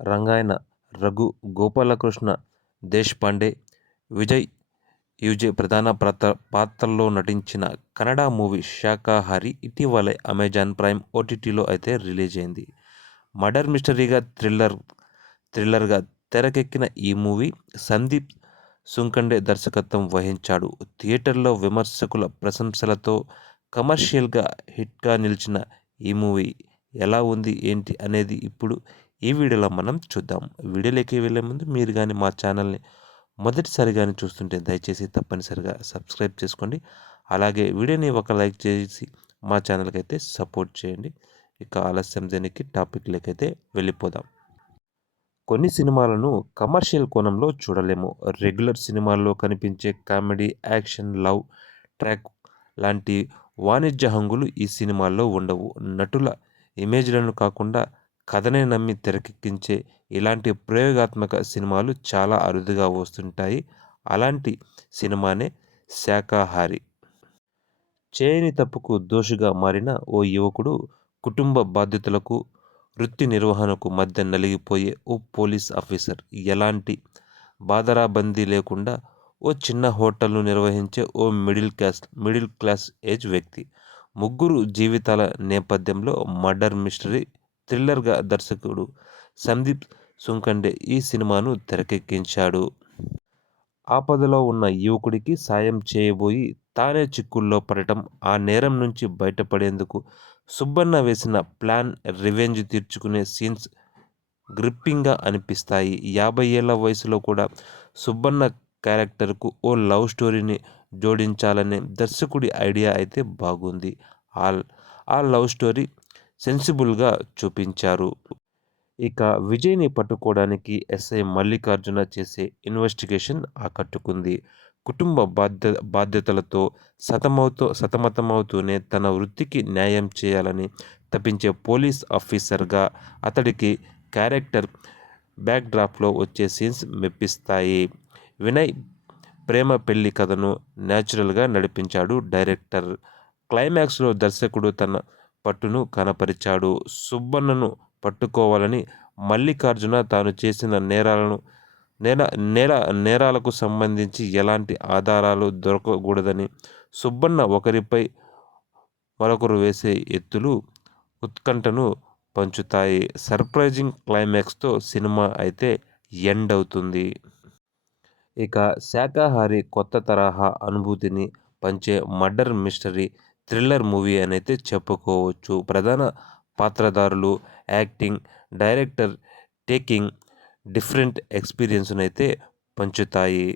రంగాయన రఘు గోపాలకృష్ణ దేశపాండే విజయ్ యుజే ప్రధాన పాత్ర పాత్రల్లో నటించిన కన్నడ మూవీ శాకాహారి ఇటీవలే అమెజాన్ ప్రైమ్ ఓటీటీలో అయితే రిలీజ్ అయింది మర్డర్ మిస్టరీగా థ్రిల్లర్ థ్రిల్లర్గా తెరకెక్కిన ఈ మూవీ సందీప్ సుంకండే దర్శకత్వం వహించాడు. థియేటర్లో విమర్శకుల ప్రశంసలతో కమర్షియల్గా హిట్గా నిలిచిన ఈ మూవీ ఎలా ఉంది ఏంటి అనేది ఇప్పుడు ఈ వీడియోలో మనం చూద్దాం. వీడియోలోకి వెళ్ళే ముందు మీరు కానీ మా ఛానల్ని మొదటిసారి కానీ చూస్తుంటే దయచేసి తప్పనిసరిగా సబ్స్క్రైబ్ చేసుకోండి. అలాగే వీడియోని ఒక లైక్ చేసి మా ఛానల్కి అయితే సపోర్ట్ చేయండి. ఇక ఆలస్యం దేనికి టాపిక్లకైతే వెళ్ళిపోదాం. కొన్ని సినిమాలను కమర్షియల్ కోణంలో చూడలేము. రెగ్యులర్ సినిమాల్లో కనిపించే కామెడీ యాక్షన్ లవ్ ట్రాక్ లాంటి వాణిజ్య హంగులు ఈ సినిమాల్లో ఉండవు. నటుల ఇమేజ్లను కాకుండా కథనే నమ్మి తెరకెక్కించే ఇలాంటి ప్రయోగాత్మక సినిమాలు చాలా అరుదుగా వస్తుంటాయి. అలాంటి సినిమానే శాకాహారి. చేయని తప్పుకు దోషిగా మారిన ఓ యువకుడు కుటుంబ బాధ్యతలకు వృత్తి నిర్వహణకు మధ్య నలిగిపోయే ఓ పోలీస్ ఆఫీసర్. ఎలాంటి బాధరాబందీ లేకుండా ఓ చిన్న హోటల్ను నిర్వహించే ఓ middle class middle class age వ్యక్తి. ముగ్గురు జీవితాల నేపథ్యంలో మర్డర్ మిస్టరీ థ్రిల్లర్గా దర్శకుడు సందీప్ సుంకండే ఈ సినిమాను తెరకెక్కించాడు. ఆపదలో ఉన్న యువకుడికి సాయం చేయబోయి తానే చిక్కుల్లో పడటం ఆ నేరం నుంచి బయటపడేందుకు సుబ్బన్న వేసిన ప్లాన్ రివెంజ్ తీర్చుకునే సీన్స్ గ్రిప్పింగ్గా అనిపిస్తాయి. యాభై ఏళ్ళ వయసులో కూడా సుబ్బన్న క్యారెక్టర్కు ఓ లవ్ స్టోరీని జోడించాలనే దర్శకుడి ఐడియా అయితే బాగుంది. ఆ ఆ లవ్ స్టోరీ సెన్సిబుల్గా చూపించారు. ఇక విజయ్ని పట్టుకోవడానికి ఎస్ఐ మల్లికార్జున చేసే ఇన్వెస్టిగేషన్ ఆకట్టుకుంది. కుటుంబ బాధ్య బాధ్యతలతో సతమవుతూ సతమతమవుతూనే తన వృత్తికి న్యాయం చేయాలని తప్పించే పోలీస్ ఆఫీసర్గా అతడికి క్యారెక్టర్ బ్యాక్డ్రాప్లో వచ్చే సీన్స్ మెప్పిస్తాయి. వినయ్ ప్రేమ పెళ్ళి కథను న్యాచురల్గా నడిపించాడు డైరెక్టర్. క్లైమాక్స్లో దర్శకుడు తన పట్టును కనపరిచాడు. సుబ్బన్నను పట్టుకోవాలని మల్లికార్జున తాను చేసిన నేరాలను నేల నేల నేరాలకు సంబంధించి ఎలాంటి ఆధారాలు దొరకకూడదని సుబ్బన్న ఒకరిపై మరొకరు వేసే ఎత్తులు ఉత్కంఠను పంచుతాయి. సర్ప్రైజింగ్ క్లైమాక్స్తో సినిమా అయితే ఎండ్ అవుతుంది. ఇక శాకాహారి కొత్త తరహా అనుభూతిని పంచే మర్డర్ మిస్టరీ థ్రిల్లర్ మూవీ అని అయితే చెప్పుకోవచ్చు. ప్రధాన పాత్రధారులు యాక్టింగ్ డైరెక్టర్ టేకింగ్ డిఫరెంట్ ఎక్స్పీరియన్స్ను అయితే పంచుతాయి.